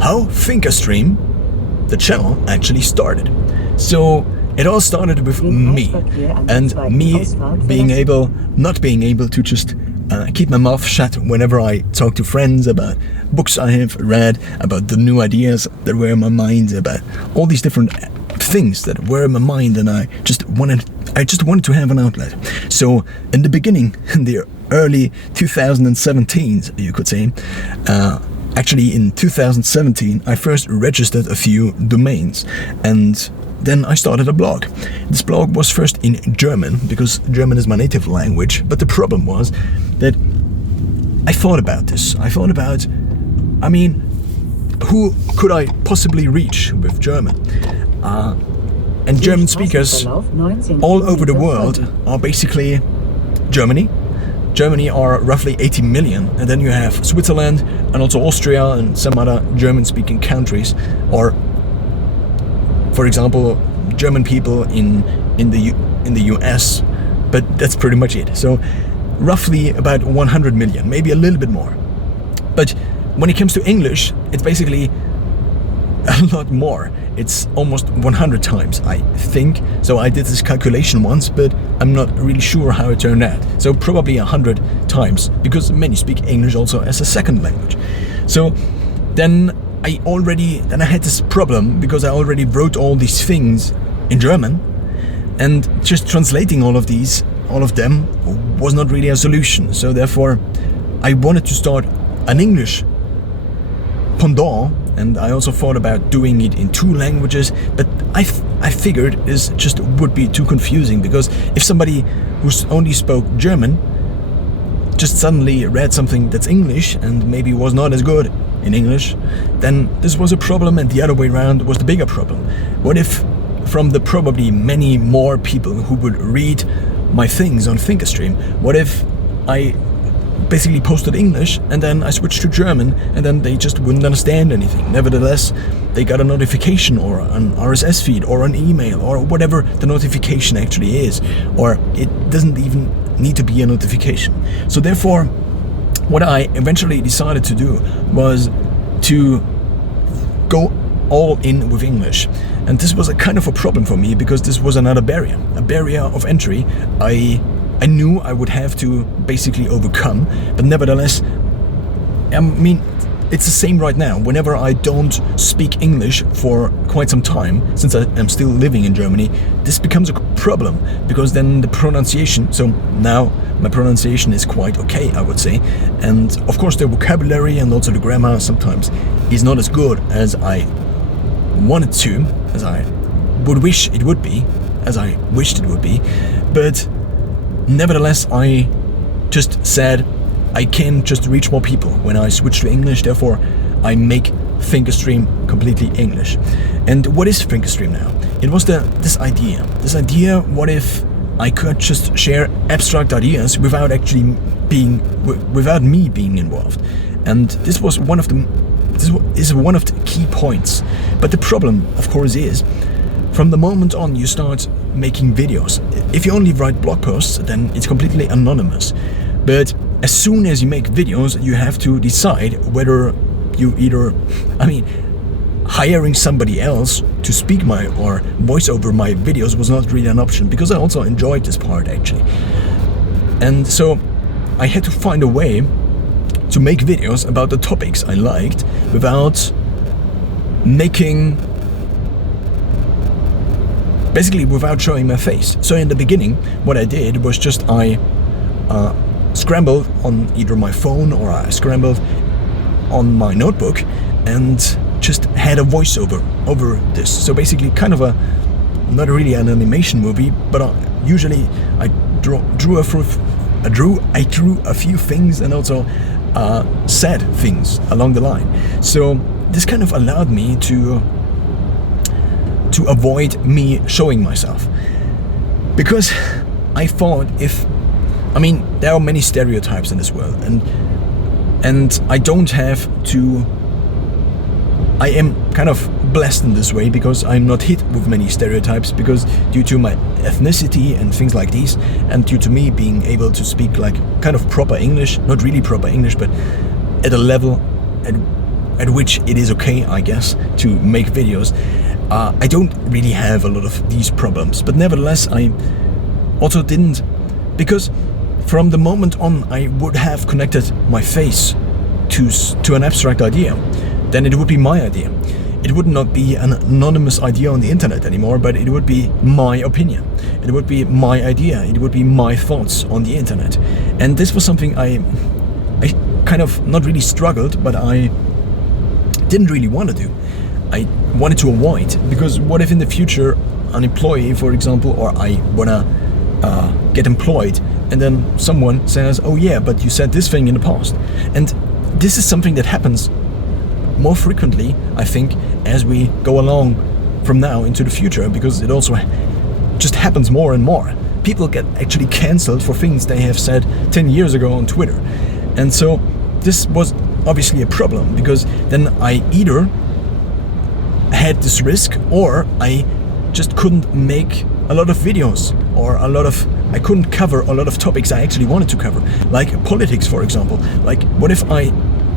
how Thinkerstream, the channel, actually started. So it all started with me, and me not being able to just keep my mouth shut whenever I talk to friends about books I have read, about the new ideas that were in my mind, about all these different things that were in my mind, and I just wanted to have an outlet. So in the beginning, in the early 2017s, you could say, actually in 2017, I first registered a few domains, and then I started a blog. This blog was first in German, because German is my native language, but the problem was that I thought about this. Who could I possibly reach with German? And German speakers all over the world are basically Germany. Germany are roughly 80 million, and then you have Switzerland and also Austria and some other German-speaking countries, or for example, German people in the US, but that's pretty much it. So roughly about 100 million, maybe a little bit more. But when it comes to English, it's basically a lot more. It's almost 100 times, I think. So I did this calculation once, but I'm not really sure how it turned out. So probably 100 times, because many speak English also as a second language. So then I had this problem, because I already wrote all these things in German, and just translating all of them was not really a solution. So therefore, I wanted to start an English pendant, and I also thought about doing it in 2 languages, but I figured this just would be too confusing, because if somebody who only spoke German just suddenly read something that's English and maybe was not as good in English, then this was a problem, and the other way around was the bigger problem. What if from the probably many more people who would read my things on Thinkerstream, what if I basically posted English and then I switched to German, and then they just wouldn't understand anything? Nevertheless, they got a notification or an RSS feed or an email or whatever the notification actually is, or it doesn't even need to be a notification. So therefore, what I eventually decided to do was to go all in with English. And this was a kind of a problem for me, because this was another barrier of entry I knew I would have to basically overcome. But nevertheless, it's the same right now. Whenever I don't speak English for quite some time, since I am still living in Germany, this becomes a problem, because then the pronunciation, so now my pronunciation is quite okay, I would say. And of course the vocabulary and also the grammar sometimes is not as good as I wanted to, as I would wish it would be, as I wished it would be. But nevertheless, I just said I can just reach more people when I switch to English. Therefore, I make Thinkerstream completely English. And what is Thinkerstream now? It was this idea, what if I could just share abstract ideas without me being involved? And this is one of the key points. But the problem, of course, is from the moment on you start making videos, if you only write blog posts, then it's completely anonymous. But as soon as you make videos, you have to decide whether you hiring somebody else to speak or voice over my videos was not really an option, because I also enjoyed this part actually. And so I had to find a way to make videos about the topics I liked without without showing my face. So in the beginning, what I did was just I scrambled on either my phone or I scrambled on my notebook and just had a voiceover over this. So basically kind of not really an animation movie, but usually I drew a few things and also said things along the line. So this kind of allowed me to avoid me showing myself, because I thought there are many stereotypes in this world, and I don't have to. I am kind of blessed in this way, because I'm not hit with many stereotypes, because due to my ethnicity and things like these, and due to me being able to speak like kind of proper English, not really proper English, but at a level at which it is okay, I guess, to make videos, I don't really have a lot of these problems. But nevertheless, I also didn't, because from the moment on I would have connected my face to an abstract idea, then it would be my idea. It would not be an anonymous idea on the internet anymore, but it would be my opinion. It would be my idea. It would be my thoughts on the internet. And this was something I kind of not really struggled, but I didn't really want to do. I wanted to avoid, because what if in the future an employee, for example, or I wanna get employed, and then someone says, oh yeah, but you said this thing in the past. And this is something that happens more frequently, I think, as we go along from now into the future, because it also just happens more and more. People get actually cancelled for things they have said 10 years ago on Twitter. And so this was obviously a problem, because then I either had this risk, or I just couldn't make a lot of videos, or I couldn't cover a lot of topics I actually wanted to cover, like politics, for example. Like, what if I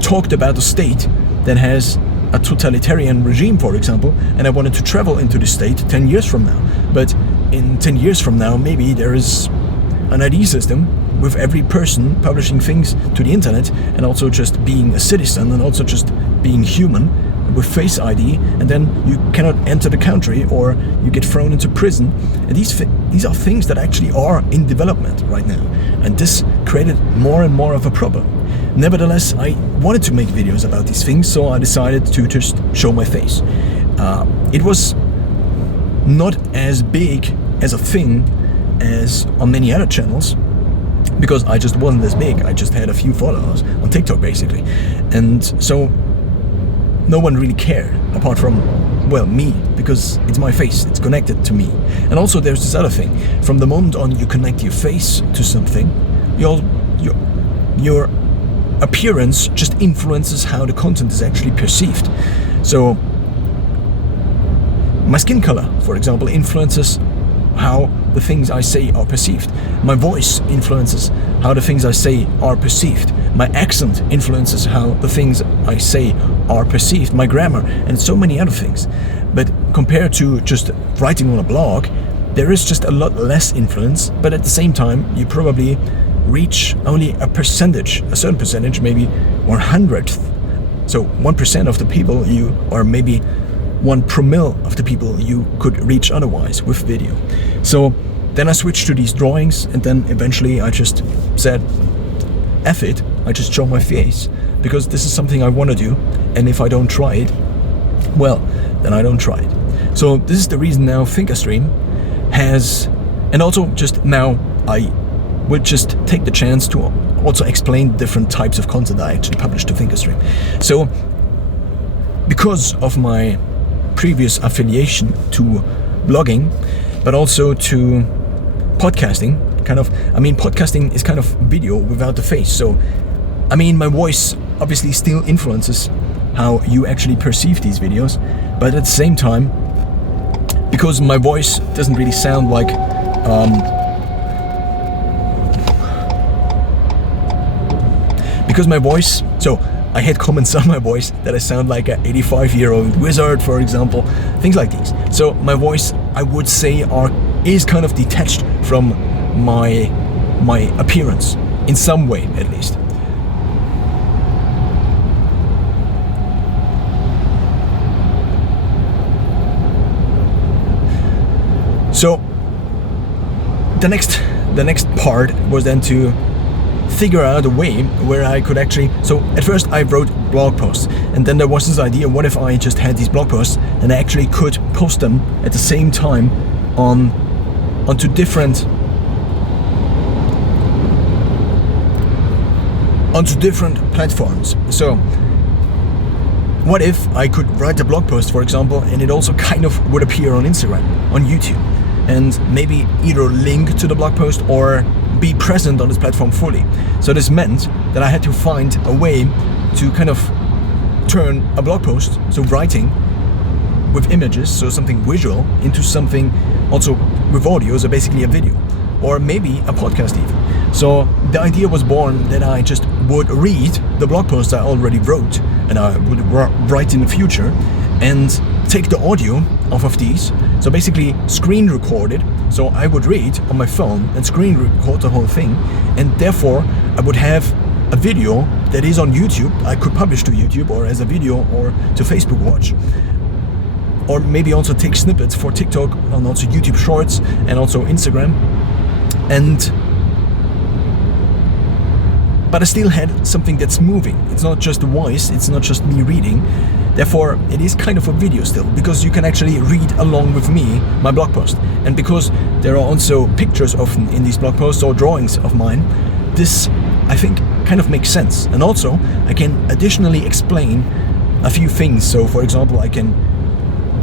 talked about a state that has a totalitarian regime, for example, and I wanted to travel into the state 10 years from now. But in 10 years from now, maybe there is an ID system with every person publishing things to the internet, and also just being a citizen, and also just being human with Face ID, and then you cannot enter the country, or you get thrown into prison. And these are things that actually are in development right now, and this created more and more of a problem. Nevertheless, I wanted to make videos about these things, so I decided to just show my face. It was not as big as a thing as on many other channels, because I just wasn't as big. I just had a few followers on TikTok, basically. And so no one really cared, apart from, well, me, because it's my face, it's connected to me. And also there's this other thing. From the moment on you connect your face to something, your appearance just influences how the content is actually perceived. So my skin color, for example, influences how the things I say are perceived. My voice influences how the things I say are perceived. My accent influences how the things I say are perceived. My grammar, and so many other things. But compared to just writing on a blog, there is just a lot less influence, but at the same time you probably reach only a certain percentage, maybe 1/100th. So 1% of the people or maybe 1 promille of the people you could reach otherwise with video. So then I switched to these drawings, and then eventually I just said, F it, I just show my face, because this is something I want to do, and if I don't try it, well, then I don't try it. So this is the reason now Thinkerstream has, and also just now I will just take the chance to also explain different types of content I actually publish to Thinkerstream. So because of my previous affiliation to blogging, but also to podcasting, podcasting is kind of video without the face. So, my voice obviously still influences how you actually perceive these videos, but at the same time, because my voice doesn't really sound like so I had comments on my voice that I sound like an 85-year-old wizard, for example, things like these. So my voice, I would say, is kind of detached from my appearance, in some way at least. So the next part was then to figure out a way where I could actually, so at first I wrote blog posts, and then there was this idea, what if I just had these blog posts and I actually could post them at the same time onto different platforms. So what if I could write a blog post, for example, and it also kind of would appear on Instagram, on YouTube, and maybe either link to the blog post or be present on this platform fully. So this meant that I had to find a way to kind of turn a blog post, so writing with images, so something visual, into something also with audio, so basically a video. or maybe a podcast even. So the idea was born that I just would read the blog posts I already wrote, and I would write in the future, and take the audio off of these. So basically screen record it. So I would read on my phone and screen record the whole thing, and therefore I would have a video that is on YouTube. I could publish to YouTube or as a video or to Facebook watch. Or maybe also take snippets for TikTok and also YouTube Shorts and also Instagram. But I still had something that's moving. It's not just a voice, it's not just me reading. Therefore, it is kind of a video still, because you can actually read along with me my blog post. And because there are also pictures often in these blog posts or drawings of mine, this, I think, kind of makes sense. And also, I can additionally explain a few things. So, for example, I can,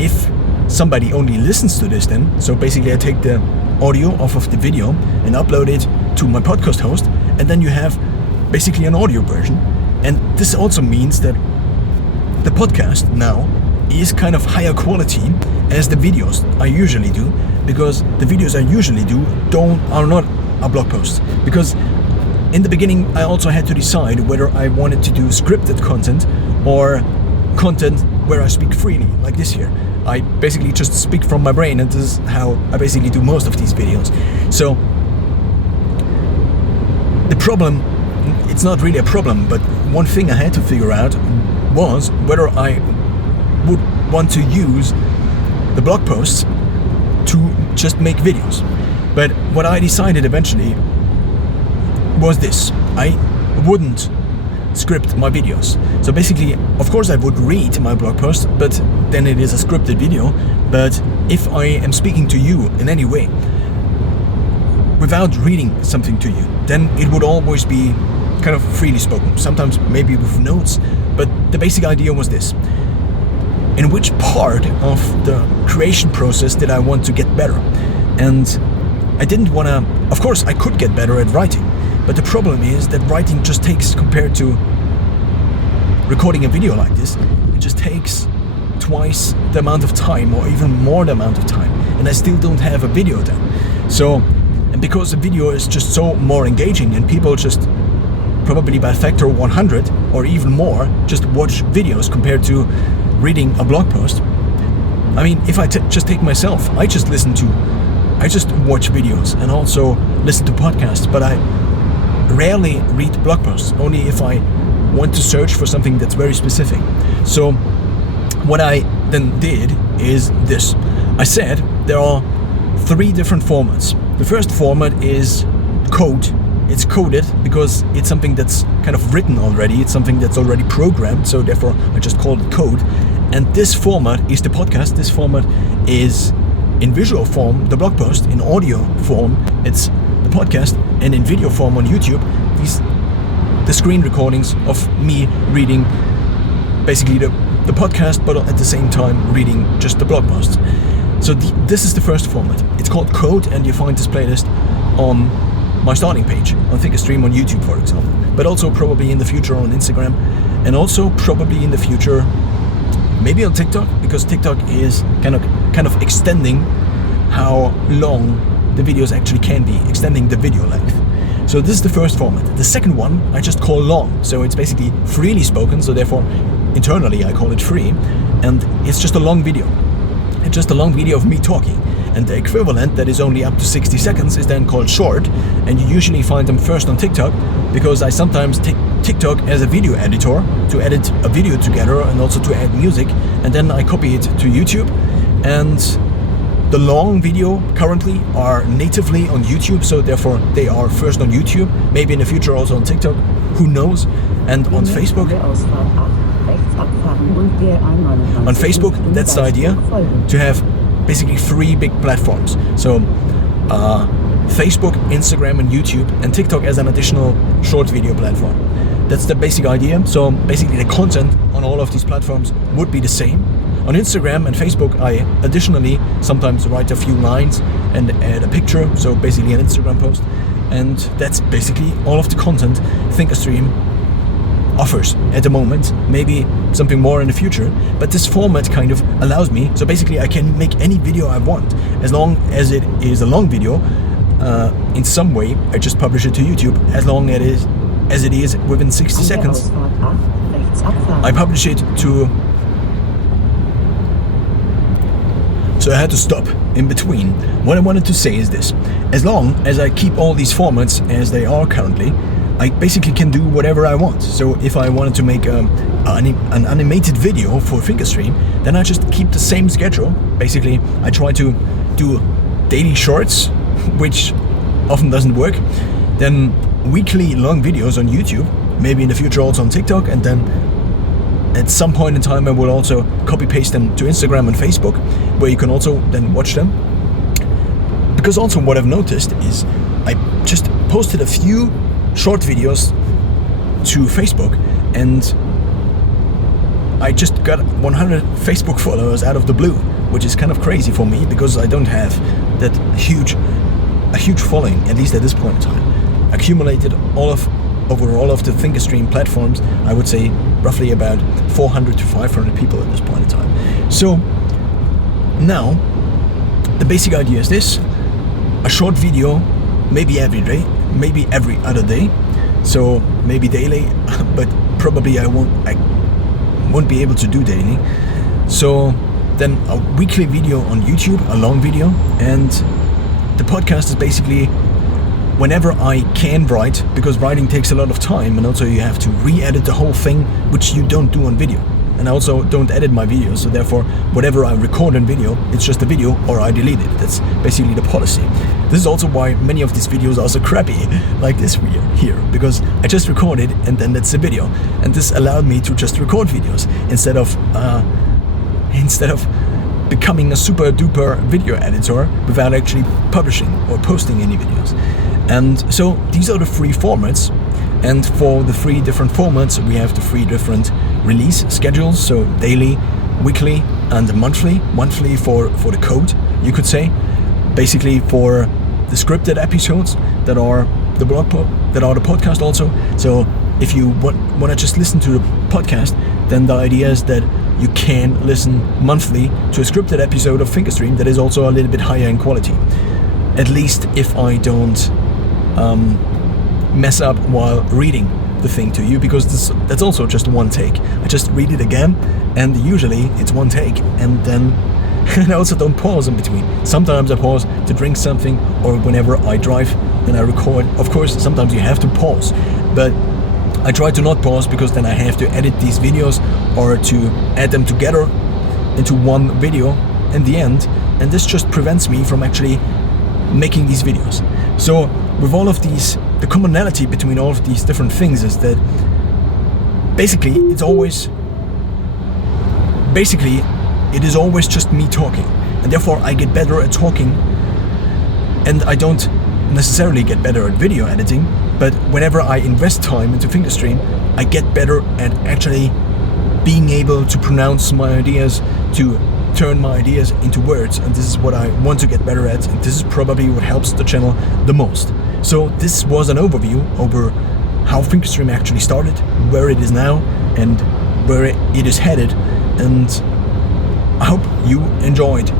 if somebody only listens to this then, so basically I take the audio off of the video and upload it to my podcast host, and then you have basically an audio version. And this also means that the podcast now is kind of higher quality as the videos I usually do, because the videos I usually do are not a blog post. Because in the beginning I also had to decide whether I wanted to do scripted content or content where I speak freely, like this here. I basically just speak from my brain, and this is how I basically do most of these videos. So the problem, it's not really a problem, but one thing I had to figure out was whether I would want to use the blog posts to just make videos. But what I decided eventually was this: I wouldn't script my videos. So basically, of course I would read my blog post, but then it is a scripted video. But if I am speaking to you in any way without reading something to you, then it would always be kind of freely spoken, sometimes maybe with notes. But the basic idea was this: in which part of the creation process did I want to get better? And I didn't want to, of course I could get better at writing, but the problem is that writing just takes, compared to recording a video like this, it just takes twice the amount of time, or even more the amount of time, and I still don't have a video then. So, and because the video is just so more engaging, and people just probably by factor 100 or even more just watch videos compared to reading a blog post. I mean, if I just take myself, I just watch videos and also listen to podcasts, but I rarely read blog posts, only if I want to search for something that's very specific. So what I then did is this: I said there are 3 different formats. The first format is code. It's coded because it's something that's kind of written already. It's something that's already programmed, so therefore I just called it code. And this format is the podcast. This format is in visual form the blog post, in audio form it's the podcast, and in video form on YouTube the screen recordings of me reading basically the podcast, but at the same time reading just the blog posts. So this is the first format. It's called Code, and you find this playlist on my starting page on Thinkerstream on YouTube, for example, but also probably in the future on Instagram, and also probably in the future maybe on TikTok, because TikTok is kind of extending how long the videos actually can be, extending the video length. So this is the first format. The second one I just call long, so it's basically freely spoken, so therefore internally I call it free, and it's just a long video. It's just a long video of me talking. And the equivalent that is only up to 60 seconds is then called short, and you usually find them first on TikTok, because I sometimes take TikTok as a video editor to edit a video together and also to add music, and then I copy it to YouTube. And the long video currently are natively on YouTube, so therefore they are first on YouTube, maybe in the future also on TikTok, who knows, and on Facebook. On Facebook, that's the idea, to have basically 3 big platforms. So Facebook, Instagram and YouTube, and TikTok as an additional short video platform. That's the basic idea. So basically the content on all of these platforms would be the same. On Instagram and Facebook I additionally sometimes write a few lines and add a picture, so basically an Instagram post, and that's basically all of the content Thinkerstream offers at the moment. Maybe something more in the future, but this format kind of allows me, so basically I can make any video I want as long as it is a long video, in some way, I just publish it to YouTube as long as it is within 60 seconds. I publish it to... So I had to stop in between. What I wanted to say is this: as long as I keep all these formats as they are currently, I basically can do whatever I want. So if I wanted to make an animated video for Thinkerstream, then I just keep the same schedule. Basically, I try to do daily shorts, which often doesn't work, then weekly long videos on YouTube, maybe in the future also on TikTok, and then at some point in time I will also copy paste them to Instagram and Facebook, where you can also then watch them. Because also what I've noticed is I just posted a few short videos to Facebook, and I just got 100 Facebook followers out of the blue, which is kind of crazy for me because I don't have that huge following, at least at this point in time. Accumulated over all of the Thinkerstream platforms, I would say roughly about 400 to 500 people at this point in time. So now the basic idea is this: a short video, maybe every day, maybe every other day, so maybe daily, but probably I won't be able to do daily. So then a weekly video on YouTube, a long video, and the podcast is basically whenever I can write, because writing takes a lot of time, and also you have to re-edit the whole thing, which you don't do on video. And I also don't edit my videos, so therefore whatever I record on video, it's just a video or I delete it. That's basically the policy. This is also why many of these videos are so crappy, like this here, because I just record it and then that's the video. And this allowed me to just record videos instead of becoming a super duper video editor without actually publishing or posting any videos. And so these are the 3 formats. And for the 3 different formats, we have the 3 different release schedules. So daily, weekly, and monthly. Monthly for the code, you could say. Basically for the scripted episodes that are the the podcast also. So if you want to just listen to the podcast, then the idea is that you can listen monthly to a scripted episode of Thinkerstream that is also a little bit higher in quality. At least if I don't mess up while reading the thing to you, because that's also just one take. I just read it again, and usually it's one take, and then I also don't pause in between. Sometimes I pause to drink something, or whenever I drive and I record. Of course, sometimes you have to pause, but I try to not pause, because then I have to edit these videos or to add them together into one video in the end, and this just prevents me from actually making these videos. So with all of these, the commonality between all of these different things is that basically it is always just me talking, and therefore I get better at talking, and I don't necessarily get better at video editing, but whenever I invest time into Thinkerstream, I get better at actually being able to pronounce my ideas, to turn my ideas into words, and this is what I want to get better at, and this is probably what helps the channel the most. So this was an overview over how Thinkerstream actually started, where it is now, and where it is headed, and I hope you enjoyed